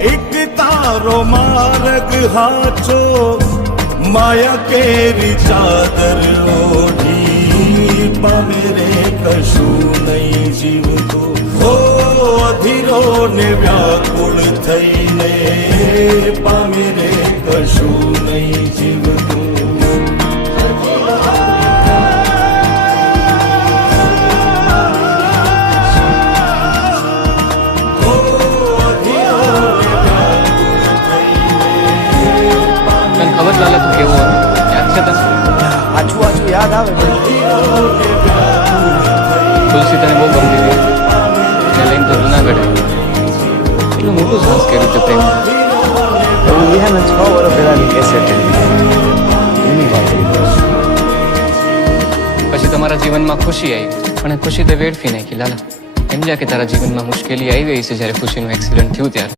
એક તારો માર્ગ હાચો માયા કેરી ચાદર ઓઢી પામે રે કશું નહીં જીવતો હો અધીરો ને વ્યાકુળ થઈને પામે રે કશું નહીં જીવતો ખબર લાલા તું કેવો યાદ છે તને આછું યાદ આવે તુલસી તને બહુ ગમતી હતી એને લઈને તો જુનાગઢ એટલું મોટું સાહસ કર્યું છે પ્રેમ એવું વિહાને 6 વર્ષ પહેલાની કેસેટ એની વાત પછી તમારા જીવનમાં ખુશી આવી અને ખુશી તો વેડફી નાખી લાલા સમજ્યા કે તારા જીવનમાં મુશ્કેલી આવી ગઈ છે જ્યારે ખુશીનું એક્સિડન્ટ થયું ત્યારે